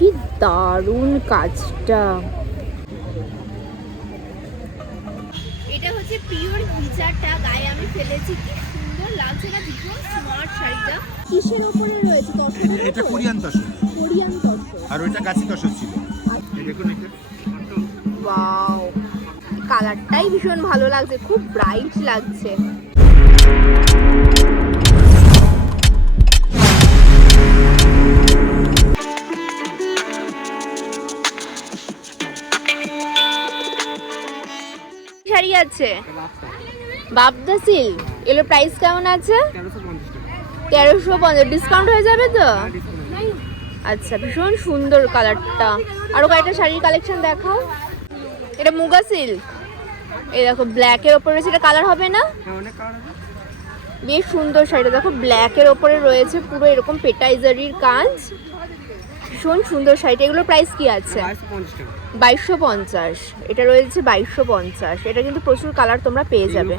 কি দারুণ কাজটা। এটা হচ্ছে পিওর হিজারটা গায়ে আমি ফেলেছি। কি সুন্দর লাগছে না ভীষণ স্মার্ট শাড়িটা। কিসের ওপরে রয়েছে তসরের এটা? কোরিয়ান তসর কোরিয়ান তসর আর ওইটা গাছি তসর ছিল। এই দেখুন এটা। ওয়াও। কালারটাই ভীষণ ভালো লাগছে। খুব ব্রাইট লাগছে। আছে? বাপদা সিল্ক এগুলো প্রাইস কেমন আছে? তেরোশো পঞ্চাশ ডিসকাউন্ট হয়ে যাবে তো? আচ্ছা ভীষণ সুন্দর কালারটা আরও কয়েকটা শাড়ির কালেকশন দেখাও। এটা মুগা সিল্ক এই দেখো ব্ল্যাকের ওপরে রয়েছে, এটা কালার হবে না? বেশ সুন্দর শাড়িটা। দেখো ব্ল্যাকের ওপরে রয়েছে পুরো এরকম পেটাইজারির কাজ। ভীষণ সুন্দর শাড়িটা। এগুলোর প্রাইস কি আছে? বাইশশো পঞ্চাশ। এটা রয়েছে বাইশশো পঞ্চাশ। এটা কিন্তু প্রচুর কালার তোমরা পেয়ে যাবে।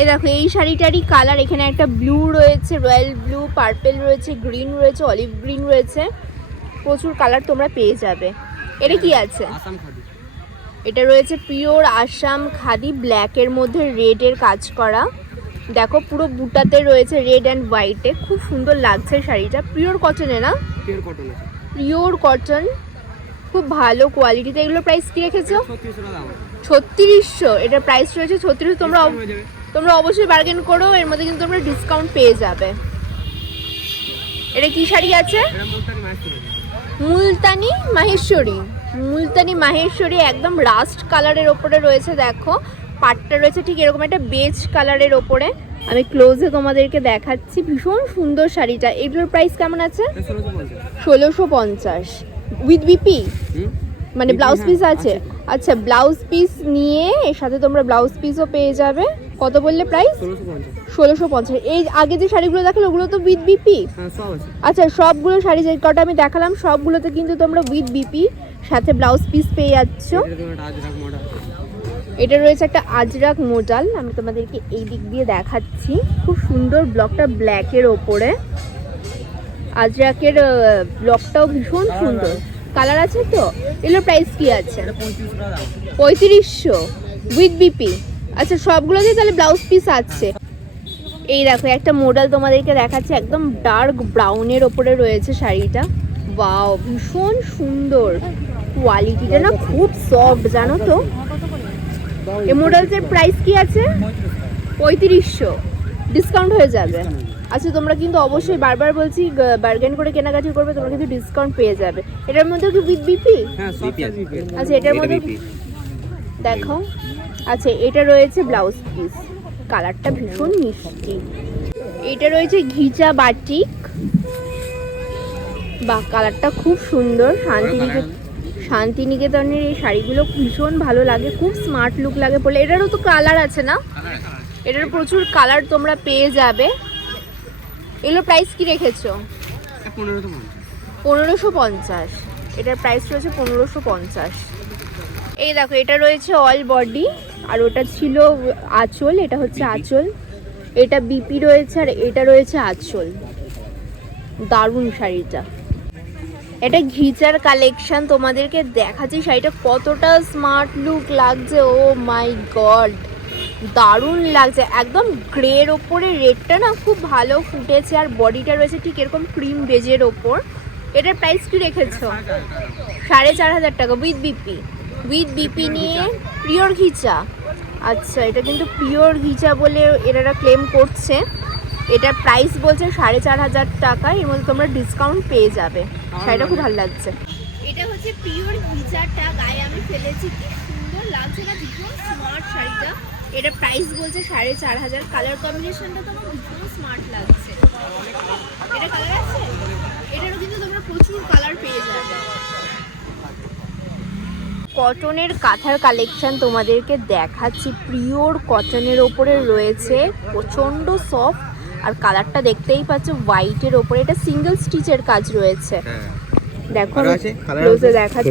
এই দেখো এই শাড়িটারই কালার এখানে একটা ব্লু রয়েছে রয়্যাল ব্লু পার্পেল রয়েছে গ্রিন রয়েছে অলিভ গ্রিন রয়েছে। প্রচুর কালার তোমরা পেয়ে যাবে। এটা কি আছে? এটা রয়েছে পিওর আসাম খাদি ব্ল্যাকের মধ্যে রেডের কাজ করা। দেখো পুরো বুটাতে রয়েছে রেড অ্যান্ড হোয়াইটে খুব সুন্দর লাগছে শাড়িটা। পিওর কটনে না? পিওর কটন খুব ভালো কোয়ালিটিতে এগুলো প্রাইস কি রেখেছো? ছত্রিশশো। এটার প্রাইস রয়েছে ছত্রিশশো। তোমরা তোমরা অবশ্যই বার্গেন করো এর মধ্যে কিন্তু তোমরা ডিসকাউন্ট পেয়ে যাবে। এটা কি শাড়ি আছে? মুলতানি মাহেশ্বরী। মুলতানি মাহেশ্বরী। একদম রাস্ট কালারের ওপরে রয়েছে দেখো। পাটটা রয়েছে ঠিক এরকম একটা বেজ কালারের ওপরে। আমি ক্লোজে তোমাদেরকে দেখাচ্ছি। ভীষণ সুন্দর শাড়িটা। এগুলোর প্রাইস কেমন আছে? ষোলোশো পঞ্চাশ। উইথ বিপি মানে ব্লাউজ হ্যাঁ, পিস আছে? আচ্ছা ব্লাউজ পিস নিয়ে এর সাথে তোমরা ব্লাউজ পিসও পেয়ে যাবে। কত বললে প্রাইস ষোলোশো পঞ্চাশ। এই আগে যে শাড়িগুলো দেখাল ওগুলো তো উইথ বিপি আচ্ছা সবগুলো শাড়ি যে কটা আমি দেখালাম সবগুলোতে কিন্তু তোমরা উইথ বিপি সাথে ব্লাউজ পিস পেয়ে যাচ্ছ। এটা রয়েছে একটা আজরাক মোডাল আমি তোমাদেরকে এই দিক দিয়ে দেখাচ্ছি। খুব সুন্দর ব্লকটা ব্ল্যাকের ওপরে। আজরাকের ব্লকটাও ভীষণ সুন্দর। কালার আছে তো? এগুলোর প্রাইস কি আছে? পঁয়ত্রিশশো উইথ বিপি আচ্ছা সবগুলোতেই তাহলে ব্লাউজ পিস আছে। এই দেখো একটা মডেল তোমাদেরকে দেখাচ্ছে। একদম ডার্ক ব্রাউনের ওপরে রয়েছে শাড়িটা। বাও ভীষণ সুন্দর। কোয়ালিটিটা না খুব সফট জানো তো? এই মডেলসের প্রাইস কি আছে? পঁয়ত্রিশশো ডিসকাউন্ট হয়ে যাবে। আচ্ছা তোমরা কিন্তু অবশ্যই বারবার বলছি বার্গেন করে কেনাকাটি করবে তোমরা কিন্তু ডিসকাউন্ট পেয়ে যাবে। এটার মধ্যে কি উইথ বিপি আচ্ছা এটার মধ্যে দেখো। আচ্ছা এটা রয়েছে ব্লাউজ পিস কালারটা ভীষণ মিষ্টি। এটা রয়েছে ঘিচা বাটিক। বা কালারটা খুব সুন্দর। শান্তিনিকেতন শান্তিনিকেতনের এই শাড়িগুলো ভীষণ ভালো লাগে খুব স্মার্ট লুক লাগে বলে এটারও তো কালার আছে না? এটার প্রচুর কালার তোমরা পেয়ে যাবে। এগুলো প্রাইস কি রেখেছো? পনেরোশো পঞ্চাশ। এটার প্রাইস রয়েছে পনেরোশো পঞ্চাশ। এই দেখো এটা রয়েছে অল বডি আর ওটা ছিল আঁচল এটা হচ্ছে আঁচল। এটা বিপি রয়েছে আর এটা রয়েছে আঁচল। দারুণ শাড়িটা। এটা ঘিচার কালেকশন তোমাদেরকে দেখাচ্ছি শাড়িটা কতটা স্মার্ট লুক লাগছে ও মাই গড দারুণ লাগছে। একদম গ্রের ওপরে রেডটা না খুব ভালো ফুটেছে আর বডিটা রয়েছে ঠিক এরকম ক্রিম বেজের ওপর। এটার প্রাইস কি রেখেছো? সাড়ে চার হাজার টাকা উইথ বিপি উইথ বিপি নিয়ে পিওর ঘিচা আচ্ছা এটা কিন্তু পিওর ঘিচা বলে এনারা ক্লেম করছে। এটার প্রাইস বলছে সাড়ে চার হাজার টাকা এর মধ্যে তোমরা ডিসকাউন্ট পেয়ে যাবে। শাড়িটা খুব ভালো লাগছে। এটা হচ্ছে পিওর হিজারটা গায়ে আমি ফেলেছি কি সুন্দর লাগছে না ভীষণ স্মার্ট শাড়িটা। এটা প্রাইস বলছে সাড়ে চার হাজার। কালার কম্বিনেশনটা তো আমার ভীষণ স্মার্ট লাগছে। এটা কালার আছে? এটারও কিন্তু তোমরা প্রচুর কালার পেয়ে যাবে। কটনের কাঁথার কালেকশন তোমাদেরকে দেখাচ্ছি। পিওর কটনের ওপরে রয়েছে প্রচণ্ড সফট আর কালারটা দেখতেই পাচ্ছ হোয়াইটের ওপরে। এটা সিঙ্গেল স্টিচের কাজ রয়েছে। দেখো আছে? দেখাচ্ছি।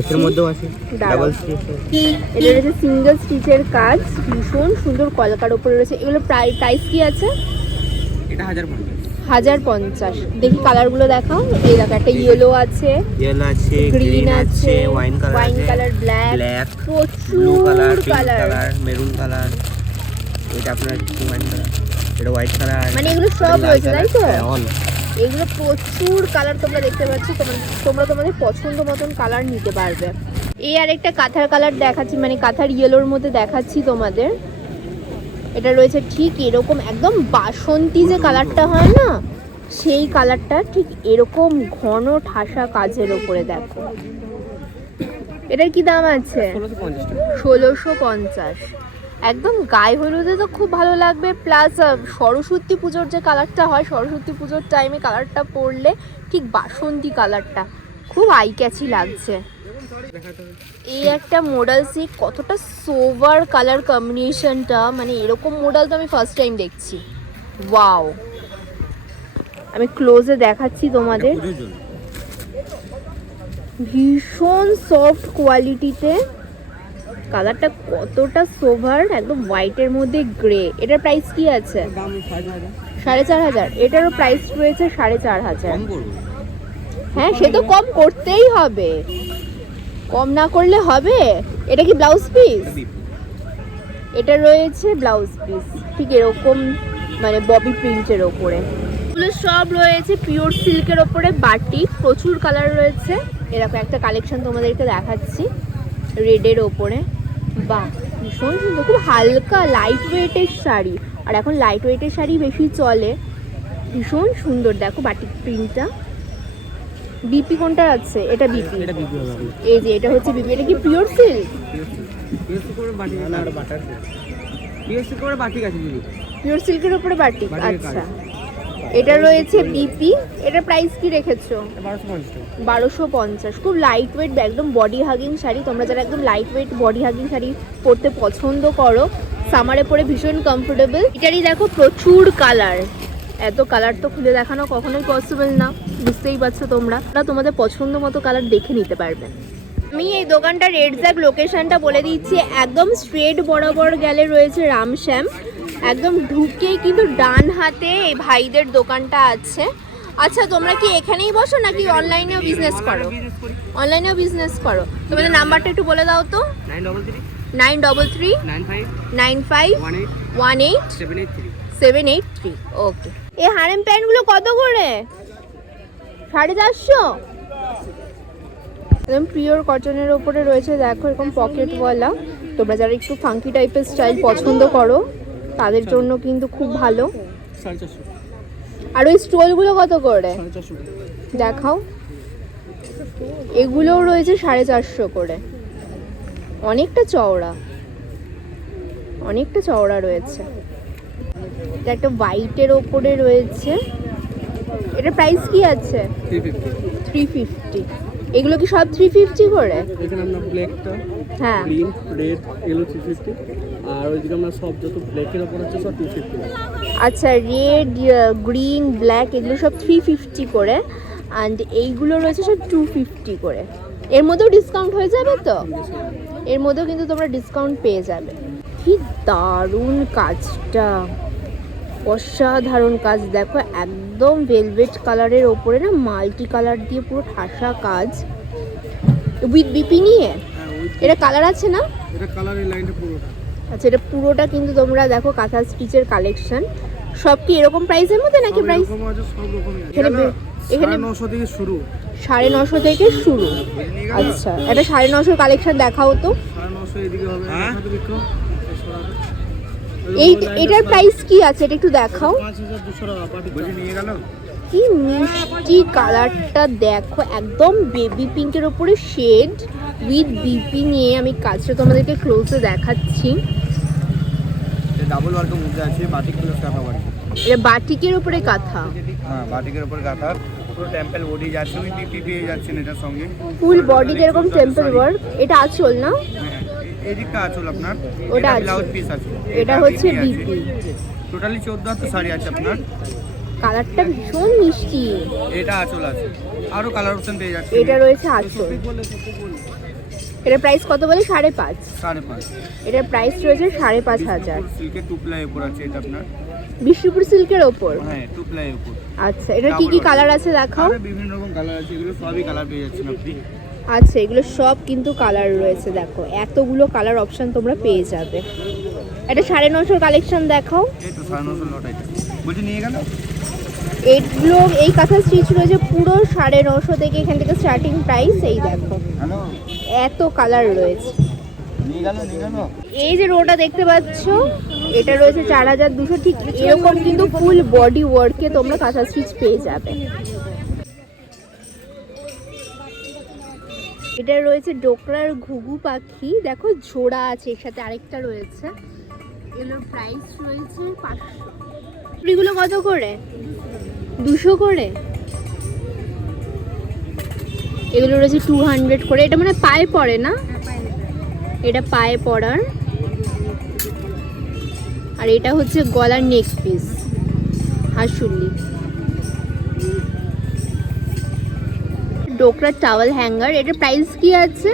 এটা রয়েছে সিঙ্গেল স্টিচের কাজ ভীষণ সুন্দর কলকার ওপরে রয়েছে। এগুলো প্রায় প্রাইস কি আছে? এটা হাজার হাজার পঞ্চাশ। দেখি কালারগুলো দেখাও। এই দেখো একটা ইয়েলো আছে ইয়েলো আছে গ্রিন আছে wine colour wine colour black black প্রচুর colour colour colour maroon colour এটা আপনার ওয়াইন কালার এটা হোয়াইট কালার মানে এগুলো সব রয়েছে, তাই তো? অল এগুলো প্রচুর কালার তোমরা দেখতে পাচ্ছ তোমরা তোমরা তোমাদের পছন্দ মতন কালার নিতে পারবে। এই আর একটা কাঁথার কালার দেখাচ্ছি মানে কাঁথার ইয়েলোর মধ্যে দেখাচ্ছি তোমাদের। এটা রয়েছে ঠিক এরকম একদম বাসন্তী যে কালারটা হয় না সেই কালারটা ঠিক এরকম ঘন ঠাসা কাজের ওপরে দেখো। এটার কি দাম আছে? ষোলোশো পঞ্চাশ। একদম গায়ে হলুদে তো খুব ভালো লাগবে প্লাস সরস্বতী পুজোর যে কালারটা হয় সরস্বতী পুজোর টাইমে কালারটা পরলে ঠিক বাসন্তী কালারটা খুব আই ক্যাচি লাগছে। এই একটা মোডাল সি কতটা সোভার কালার কম্বিনেশনটা মানে এরকম মোডাল তো আমি ফার্স্ট টাইম দেখছি। ওয়াও আমি ক্লোজে দেখাচ্ছি তোমাদের। ভীষণ সফট কোয়ালিটিতে কালারটা কতটা সোভার একদম হোয়াইটের মধ্যে গ্রে এটার প্রাইস কি আছে? সাড়ে চার হাজার। এটারও প্রাইস রয়েছে সাড়ে চার হাজার। হ্যাঁ সে তো কম করতেই হবে। কম না করলে হবে? এটা কি ব্লাউজ পিস এটা রয়েছে ব্লাউজ পিস ঠিক এরকম মানে ববি প্রিন্টের ওপরে। এগুলো সব রয়েছে পিওর সিল্কের ওপরে বাটি প্রচুর কালার রয়েছে। এরকম একটা কালেকশন তোমাদেরকে দেখাচ্ছি। রেডের ওপরে। বাহ ভীষণ সুন্দর। খুব হালকা লাইট ওয়েটের শাড়ি। আর এখন লাইট ওয়েটের শাড়ি বেশি চলে। ভীষণ সুন্দর দেখো বাটিক প্রিন্টটা বিপি কোনটা আছে? এটা বিপি এই যে এটা হচ্ছে বিপি এটা কি পিওর সিল্ক পিওর সিল্কের উপরে বাটিক আচ্ছা। এটা রয়েছে বিপি এটা প্রাইস কি রেখেছো? বারোশো পঞ্চাশ। খুব লাইট ওয়েট একদম বডি হাগিং শাড়ি। তোমরা যারা একদম light weight body hugging sari পরতে পছন্দ করো সামারে পরে ভীষণ কমফোর্টেবল এটারই দেখো প্রচুর কালার এত কালার তো খুলে দেখানো কখনোই পসিবল না। বুঝতেই পারছ তোমরা। না তোমাদের পছন্দ মতো কালার দেখে নিতে পারবে। আমি এই দোকানটার এক্সাক্ট লোকেশনটা বলে দিচ্ছি। একদম স্ট্রেট বরাবর গেলে রয়েছে রামশ্যাম। একদম ঢুকেই কিন্তু ডান হাতে এই ভাইদের দোকানটা আছে। আচ্ছা তোমরা কি এখানেই বসো নাকি অনলাইনেও বিজনেস করো? অনলাইনেও বিজনেস করো। তোমাদের নাম্বারটা একটু বলে দাও তো। Nine double three. Nine five. One eight. Seven eight three. Seven eight three. Okay. এই হারেম প্যান্টগুলো কত করে? সাড়ে চারশো? একদম পিওর কটনের ওপরে রয়েছে। দেখো এরকম পকেটওয়ালা তোমরা যারা একটু ফাঙ্কি টাইপের স্টাইল পছন্দ করো। তাদের জন্য কিন্তু খুব ভালো। আর ওই স্টোলগুলো কত করে? দেখাও। এগুলোও রয়েছে সাড়ে চারশো করে। অনেকটা চওড়া। অনেকটা চওড়া রয়েছে। এটা একটা হোয়াইটের ওপরে রয়েছে। এটা প্রাইস কি আছে? Three fifty. এগুলো কি সব থ্রি ফিফটি করে? এখানে আপনার ব্ল্যাকটা হ্যাঁ। গ্রিন রেড এলো থ্রি ফিফটি আর ওইদিকে আমরা সব যত ব্ল্যাকের ওপর আছে সব টু ফিফটি আচ্ছা রেড গ্রিন ব্ল্যাক এগুলো সব থ্রি ফিফটি করে। অ্যান্ড এইগুলো রয়েছে সব টু ফিফটি করে। এর মধ্যেও ডিসকাউন্ট হয়ে যাবে তো? এর মধ্যেও কিন্তু তোমরা ডিসকাউন্ট পেয়ে যাবে। কি দারুণ কাজটা। অসাধারণ কাজ। দেখো একদম ভেলভেট কালারের ওপরে না মাল্টি কালার দিয়ে পুরো ঠাসা কাজ। উইথ বিপি নিয়ে? এটা কালার আছে না? এটা কালার এই লাইনটা পুরোটা। আচ্ছা এটা পুরোটা কিন্তু তোমরা দেখো কাঁথা স্টিচের কালেকশন সব কি এরকম প্রাইসের মধ্যে নাকি প্রাইস এরকম আছে সব রকমই এখানে এখানে সাড়ে নশো থেকে শুরু। সাড়ে নশো থেকে শুরু। আচ্ছা এটা সাড়ে নশোর কালেকশন দেখাও তো। সাড়ে নশো এদিকে হবে। হ্যাঁ? এই এটার প্রাইস কি আছে? এটা একটু দেখাও। কি মিষ্টি কালারটা দেখো, একদম বেবি পিঙ্কের ওপরে শেড উইথ বিপি নিয়ে আমি কাজটা তোমাদেরকে ক্লোজে দেখাচ্ছি। আছে এটা বাটিকের উপরে কাঁথা। ফুল ওয়ার্ক এটা আচল না? হ্যাঁ। এদিকটা আচল আপনার। ওটা। ব্লাউজ পিস আছে এটা হচ্ছে বিপি টোটালি চোদ্দ হাতে শাড়ি আছে আপনার। কালারটা ভীষণ মিষ্টি। এটা আঁচল আছে। আরও কালার অপশন পেয়ে যাচ্ছে এটা রয়েছে আচল। এটার প্রাইস কত বলে? সাড়ে পাঁচ। সাড়ে পাঁচ। এটার প্রাইস রয়েছে সাড়ে পাঁচ হাজার। সিল্কের টু প্লাই উপর আছে এটা আপনার। বিষ্ণুপুর সিল্কের ওপর? হ্যাঁ টু প্লাই উপর। আচ্ছা এটা কি কি কালার আছে দেখাও। বিভিন্ন রকম কালার আছে এগুলো সবই কালার পেয়ে যাচ্ছেন আপনি। আচ্ছা এগুলো সব কিন্তু কালার রয়েছে দেখো। এতগুলো কালার অপশন তোমরা পেয়ে যাবে। এটা সাড়ে নশোর কালেকশন দেখাও। এইগুলো এই কাঁথা স্টিচ রয়েছে পুরো সাড়ে নশো থেকে এখান থেকে স্টার্টিং প্রাইস এই দেখো। এত কালার রয়েছে। এই যে রোটা দেখতে পাচ্ছ এটা রয়েছে চার হাজার দুশো। ঠিক এরকম কিন্তু ফুল বডি ওয়ার্কে তোমরা কাঁথা স্টিচ পেয়ে যাবে। এটা রয়েছে ডোকরার ঘুঘু পাখি। দেখো ঝোড়া আছে এর সাথে আরেকটা রয়েছে। এগুলোর প্রাইস রয়েছে পাঁচশো। এগুলো কত করে? দুশো করে? এগুলো রয়েছে টু হান্ড্রেড করে। এটা মানে পায়ে পড়ে না? এটা পায়ে পড়ার। আর এটা হচ্ছে গলার নেক পিস হাসুলি। ডোকরা টাওয়াল হ্যাঙ্গার, এটার প্রাইস কি আছে?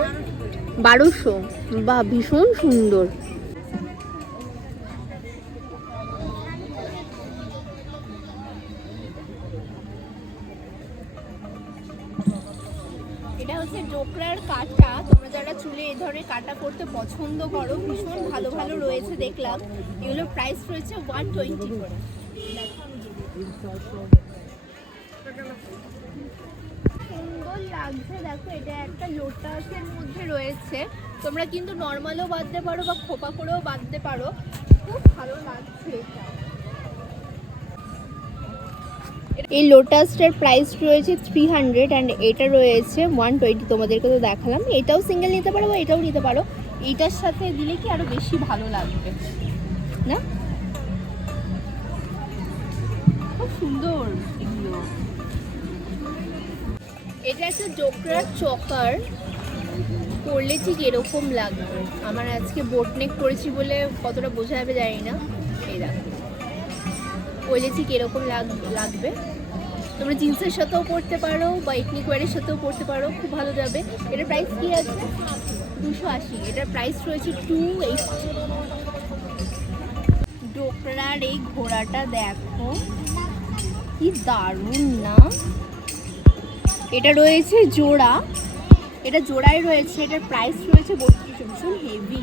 বারোশো। বা ভীষণ সুন্দর। এটা হচ্ছে ডোকরার কাটা। তোমরা যারা চুলে এই ধরনের কাটা করতে পছন্দ করো, ভীষণ ভালো ভালো রয়েছে দেখলাম। এগুলোর প্রাইস রয়েছে ওয়ান টোয়েন্টি লাগছে? দেখো, এটা একটা লোটাসের মধ্যে রয়েছে। তোমরা কিন্তু নর্মালও বাঁধতে পারো বা খোপা করেও বাঁধতে পারো। খুব ভালো লাগছে এই লোটাসটার প্রাইস রয়েছে থ্রি হান্ড্রেড অ্যান্ড এটা রয়েছে ওয়ান টোয়েন্টি তোমাদেরকে তো দেখালাম। এটাও সিঙ্গেল নিতে পারো বা এটাও নিতে পারো। এইটার সাথে দিলে কি আরও বেশি ভালো লাগবে? না? খুব সুন্দর এগুলো। এটা একটা ডোকরার চকার। পরলে ঠিক এরকম লাগবে। আমার আজকে বোটনেক করেছি বলে কতটা বোঝা যাবে জানি না। এই দেখো। পরলে ঠিক এরকম লাগ- লাগবে। তোমরা জিন্সের সাথেও পরতে পারো বা এথনিক ওয়ারের সাথেও পরতে পারো, খুব ভালো যাবে। এটার প্রাইস কি আছে? দুশো আশি। এটার প্রাইস রয়েছে টু এইটটি ডোকরার এই ঘোড়াটা দেখো। কি দারুণ না? এটা রয়েছে জোড়া এটা জোড়ায় রয়েছে এটার প্রাইস রয়েছে বত্রিশ ভীষণ হেভি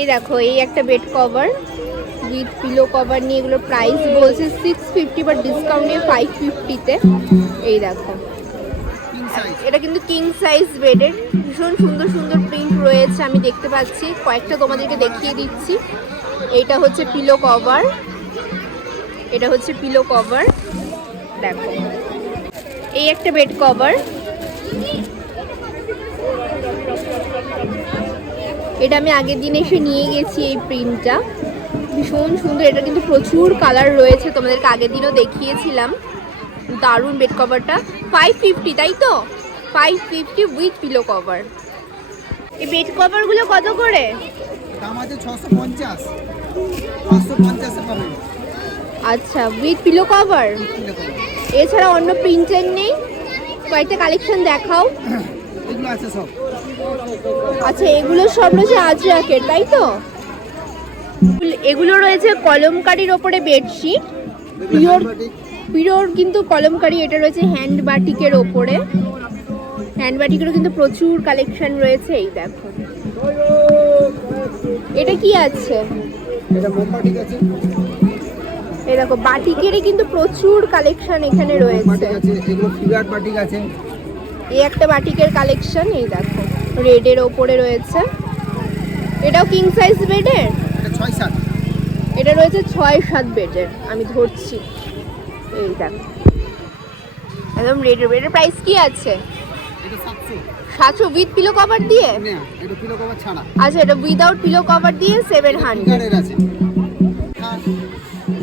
এই দেখো এই একটা bed cover with pillow cover নিয়ে এগুলোর প্রাইস বলছে সিক্স ফিফটি বাট ডিসকাউন্ট নিয়ে ফাইভ ফিফটিতে এই দেখো। এটা কিন্তু কিং সাইজ বেডের ভীষণ সুন্দর সুন্দর প্রিন্ট রয়েছে আমি দেখতে পাচ্ছি। কয়েকটা তোমাদেরকে দেখিয়ে দিচ্ছি। এইটা হচ্ছে পিলো কভার এটা হচ্ছে পিলো কভার দেখো। এই একটা বেড কভার এটা আমি আগের দিন এসে নিয়ে গেছি এই প্রিন্টটা ভীষণ সুন্দর, এটা কিন্তু প্রচুর কালার রয়েছে, তোমাদেরকে আগের দিনও দেখিয়েছিলাম। দারুণ বেড কভারটা ফাইভ ফিফটি তাই তো? Five fifty with pillow cover এই বেড কভারগুলো কত করে? দাম আছে ছশো পঞ্চাশ। পঞ্চাশে পাবেন। আচ্ছা উইথ পিলো কভার এছাড়া অন্য প্রিন্টের নেই? কয়েকটা কালেকশন দেখাও। আচ্ছা এগুলো সব রয়েছে আজরাকের তাই তো? এগুলো রয়েছে কলমকারির ওপরে বেডশিট পিওর পিওর কিন্তু কলমকারি এটা রয়েছে হ্যান্ড বাটিকের ওপরে। হ্যান্ড বাটিকেরও কিন্তু প্রচুর কালেকশন রয়েছে এই দেখো। এটা কি আছে? এটা আছে। দেখো বাটিকেরই কিন্তু প্রচুর কালেকশন এখানে রয়েছে। বাটিক আছে। এই একটা বাটিকের কালেকশন এই দেখো রেডের ওপরে রয়েছে। এটাও কিং সাইজ বেডের এটা ছয় সাত। এটা রয়েছে ছয় সাত বেডের আমি ধরছি। এই দেখো। একদম রেডের বেডের প্রাইস কি আছে? সাতশো। উইথ পিলো কভার দিয়ে? আচ্ছা এটা উইদাউট পিলো কভার দিয়ে সেভেন হান্ড্রেড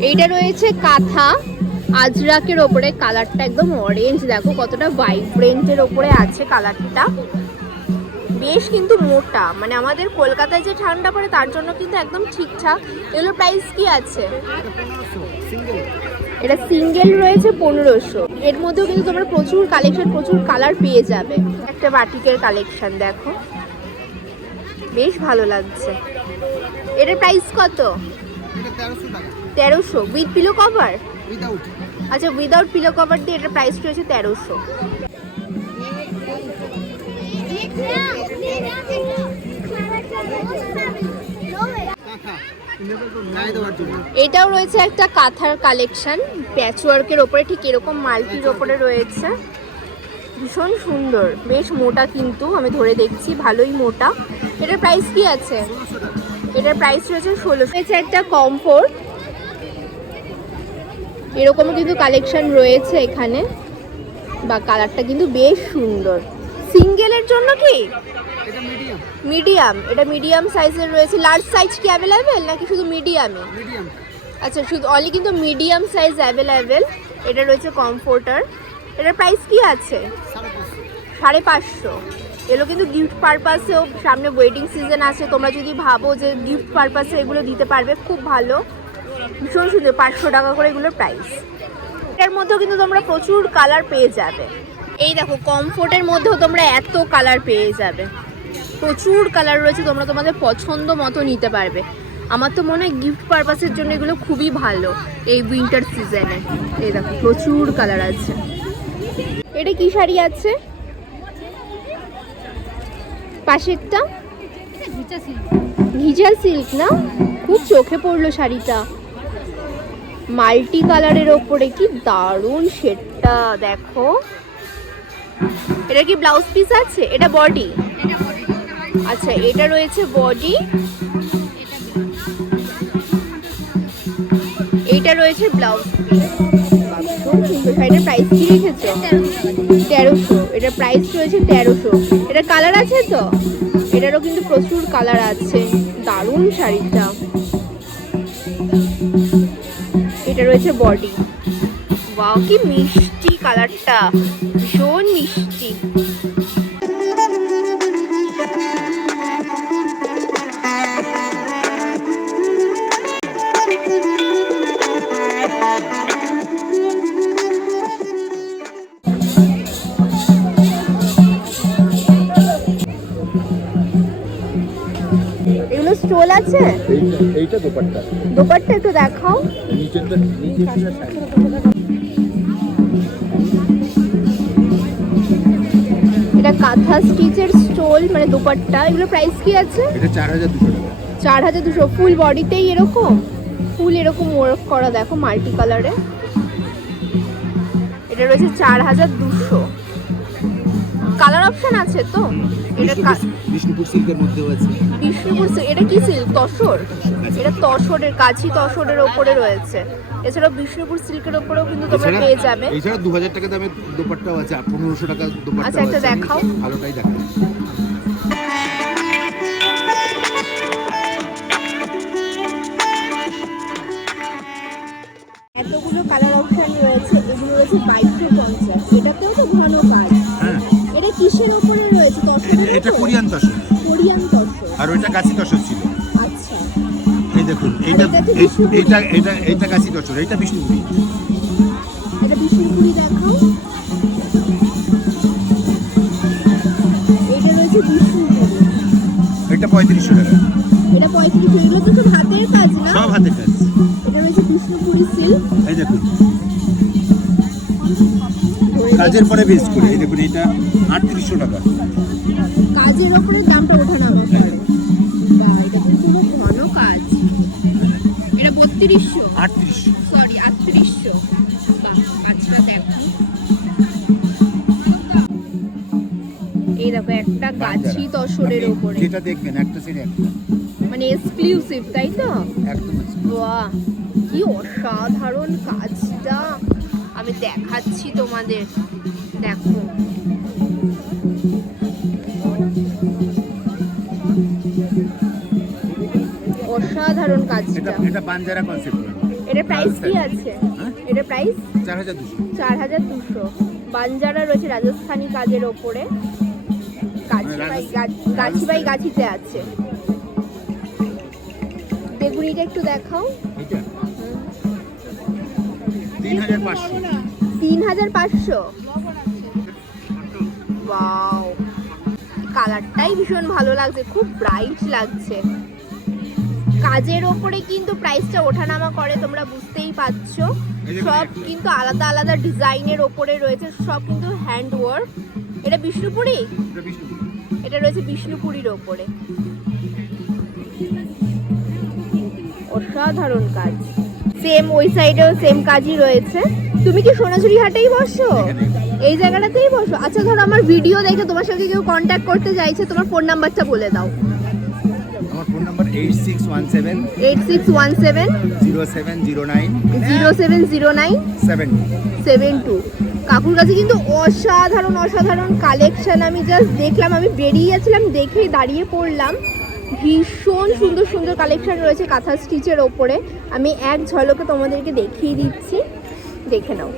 এইটা রয়েছে কাঁথা। আজরাকের ওপরে কালারটা একদম অরেঞ্জ দেখো কতটা ভাইব্রেন্টের ওপরে আছে কালারটা। বেশ কিন্তু মোটা। মানে আমাদের কলকাতায় যে ঠান্ডা পড়ে, তার জন্য কিন্তু একদম ঠিকঠাক। এগুলো প্রাইস কি আছে? এটা সিঙ্গেল রয়েছে পনেরোশো। এর মধ্যেও কিন্তু তোমরা প্রচুর কালেকশন প্রচুর কালার পেয়ে যাবে। একটা বাটিকের কালেকশন দেখো। বেশ ভালো লাগছে। এটার প্রাইস কত? তেরোশো টাকা। তেরোশো উইথ পিলো কভার উইদাউট আচ্ছা উইদাউট পিলো কভার দিয়ে এটার প্রাইস রয়েছে তেরোশো। এটাও রয়েছে একটা কাঁথার কালেকশন প্যাচওয়ার্কের ওপরে ঠিক এরকম মাল্টির ওপরে রয়েছে। ভীষণ সুন্দর বেশ মোটা কিন্তু আমি ধরে দেখছি ভালোই মোটা। এটার প্রাইস কি আছে? এটার প্রাইস রয়েছে ষোলোশো। রয়েছে একটা কমফোর্ট এরকমও কিন্তু কালেকশন রয়েছে এখানে। বা কালারটা কিন্তু বেশ সুন্দর। সিঙ্গেলের জন্য কি? মিডিয়াম এটা মিডিয়াম সাইজের রয়েছে। লার্জ সাইজ কি অ্যাভেলেবেল নাকি শুধু মিডিয়ামে আচ্ছা শুধু অনলি কিন্তু মিডিয়াম সাইজ অ্যাভেলেবেল এটা রয়েছে কমফোর্টার এটার প্রাইস কি আছে? সাড়ে পাঁচশো। এগুলো কিন্তু গিফট পারপাসেও সামনে ওয়েডিং সিজন আছে। তোমরা যদি ভাবো যে গিফট পারপাসে এগুলো দিতে পারবে খুব ভালো। ভীষণ সুন্দর পাঁচশো টাকা করে এগুলোর প্রাইস এটার মধ্যেও কিন্তু তোমরা প্রচুর কালার পেয়ে যাবে। এই দেখো কমফোর্টের মধ্যেও তোমরা এত কালার পেয়ে যাবে। প্রচুর কালার রয়েছে তোমরা তোমাদের পছন্দ মতো নিতে পারবে। আমার তো মনে হয় গিফট পারপাসের জন্য এগুলো খুবই ভালো এই উইন্টার সিজনে এই দেখো প্রচুর কালার আছে। এটা কি শাড়ি আছে? পাশেরটা? ভিজা সিল্ক না? খুব চোখে পড়ল শাড়িটা। মাল্টি কালারের ওপরে কি দারুণ শেডটা দেখো। এটা কি ব্লাউজ পিস আছে? এটা বডি? আচ্ছা এটা রয়েছে বডি। এইটা রয়েছে ব্লাউজ শাড়িটার প্রাইস কি রেখেছো? তেরোশো। এটার প্রাইস রয়েছে তেরোশো। এটা কালার আছে তো? এটারও কিন্তু প্রচুর কালার আছে। দারুণ শাড়িটা। এটা রয়েছে বডি। ওয়াও কি মিষ্টি কালারটা। ভীষণ মিষ্টি। এগুলো আছে? এইটা দোপাট্টা। দোপাট্টা একটু দেখাও। নিচেরটা নিচেরটা এটা কাঁথা স্টিচের স্টোল মানে দোপাট্টা। এগুলো প্রাইস কি আছে? এটা চার হাজার দুশো টাকা। চার হাজার দুশো। ফুল বডিতেই এরকম? ফুল এরকম ওয়ার্ক করা দেখো মাল্টি কালারে এটা রয়েছে চার হাজার দুশো কালার অপশন আছে তো? এটা বিষ্ণুপুর সিল্কের মধ্যেও আছে। বিষ্ণুপুর silk, এটা কি সিল্ক? তসর? এটা তসরের কাছি তসরের ওপরে রয়েছে। এছাড়াও বিষ্ণুপুর সিল্কের ওপরেও কিন্তু তোমরা পেয়ে যাবে। এছাড়া দু হাজার টাকা দামের দোপাট্টাও আছে আর পনেরোশো টাকা আচ্ছা, দোপাট্টাও একটা দেখাও। ভালোটাই দেখাও এতগুলো কালার অপশন রয়েছে। এগুলো রয়েছে বাইশশো এটা? কোরিয়ান তসর। কোরিয়ান তসর। আর ওইটা কাছি তসর ছিল। আচ্ছা। এই দেখুন এইটা। এইটা এটা এইটা কাছি তসর এইটা বিষ্ণুপুরি। এটা বিষ্ণুপুরি দেখাও। এটা রয়েছে বিষ্ণুপুরি। এটা পঁয়ত্রিশশো টাকা। এটা পঁয়ত্রিশ এগুলো তো সব হাতের কাজ না? সব হাতের কাজ। এটা রয়েছে বিষ্ণুপুরি সিল্ক। এই দেখুন। কাজের পরে বেশ করে এই দেখুন এটা আটত্রিশশো টাকা। কাজের ওপরে দামটা ওঠানামা করে এটা পুরো ঘন কাজ। এটা বত্রিশশো? আটত্রিশশো। সরি আটত্রিশশো। আচ্ছা দেখো। তসরের যেটা দেখবেন একটা সেট একটা। মানে এক্সক্লুসিভ তাই তো? একদম বাহ কি অসাধারণ কাজটা। দেখাচ্ছি তোমাদের। দেখো। অসাধারণ কাজটা। এটা বাঞ্জারা কনসেপ্ট এটা প্রাইস কি আছে? হ্যাঁ? এটা প্রাইস চার হাজার দুশো। চার হাজার দুশো। বাঞ্জারা রয়েছে রাজস্থানি কাজের ওপরে। গাছিবাই গাছিবাই গাছিতে আছে। বেগুনিটা একটু দেখাও। তিন হাজার পাঁচশো। তিন হাজার পাঁচশো। ওয়াও কালারটাই ভীষণ ভালো লাগছে খুব ব্রাইট লাগছে। কাজের ওপরে কিন্তু প্রাইসটা ওঠানামা করে তোমরা বুঝতেই পারছ। সব কিন্তু আলাদা আলাদা ডিজাইনের ওপরে রয়েছে সব কিন্তু হ্যান্ড ওয়ার্ক এটা বিষ্ণুপুরি? এটা এটা রয়েছে বিষ্ণুপুরীর ওপরে। অসাধারণ কাজ। সেম ওই সাইডেও সেম কাজই রয়েছে। তুমি কি সোনাঝুরি হাটেই বসো? এই জায়গাটাতেই বসো। আচ্ছা ধরো আমার ভিডিও দেখে তোমার সঙ্গে কেউ কন্ট্যাক্ট করতে চাইছে তোমার ফোন নাম্বারটা বলে দাও। আমার phone number eight six one seven eight six one seven zero seven zero nine zero seven zero nine seven seven two কাকুর কাছে কিন্তু অসাধারণ অসাধারণ কালেকশন আমি জাস্ট দেখলাম আমি বেরিয়ে যাচ্ছিলাম দেখেই দাঁড়িয়ে পড়লাম। ভীষণ সুন্দর সুন্দর কালেকশন রয়েছে কাঁথা স্টিচের ওপরে। আমি এক ঝলকে তোমাদেরকে দেখিয়ে দিচ্ছি। দেখে নাও।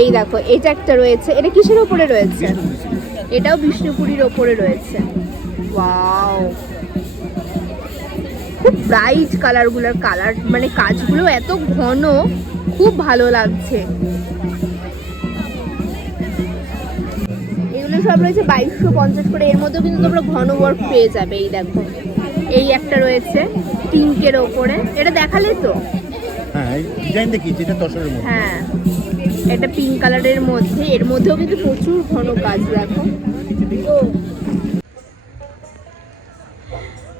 এই দেখো, এটা একটা রয়েছে। এটা কিসের ওপরে রয়েছে? এটাও বিষ্ণুপুরীর ওপরে রয়েছে। ওয়াও। খুব ব্রাইট কালারগুলোর কালার মানে কাজগুলো এত ঘন, খুব ভালো লাগছে। এগুলো সব রয়েছে বাইশশো পঞ্চাশ করে। এর মধ্যেও কিন্তু তোমরা ঘন ওয়ার্ক পেয়ে যাবে, এই দেখো। এই একটা রয়েছে পিঙ্কের ওপরে। এটা দেখালে তো? হ্যাঁ ডিজাইন দেখি, যেটা তসরের মধ্যে। হ্যাঁ এটা পিঙ্ক কালারের মধ্যে, এর মধ্যেও কিন্তু প্রচুর ঘন কাজ দেখো।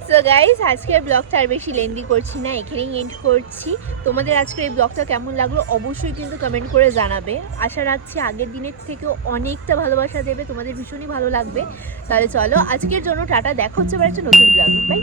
সো গাইস আজকের ব্লগটা আর বেশি লেন্দি করছি না, এখানেই এন্ড করছি। তোমাদের আজকের এই ব্লগটা কেমন লাগল অবশ্যই কিন্তু কমেন্ট করে জানাবে। আশা রাখছি আগের দিনের থেকেও অনেকটা ভালোবাসা দেবে, তোমাদের ভীষণই ভালো লাগবে। তাহলে চলো আজকের জন্য টাটা, দেখা হচ্ছে আবার নতুন ব্লগ বাই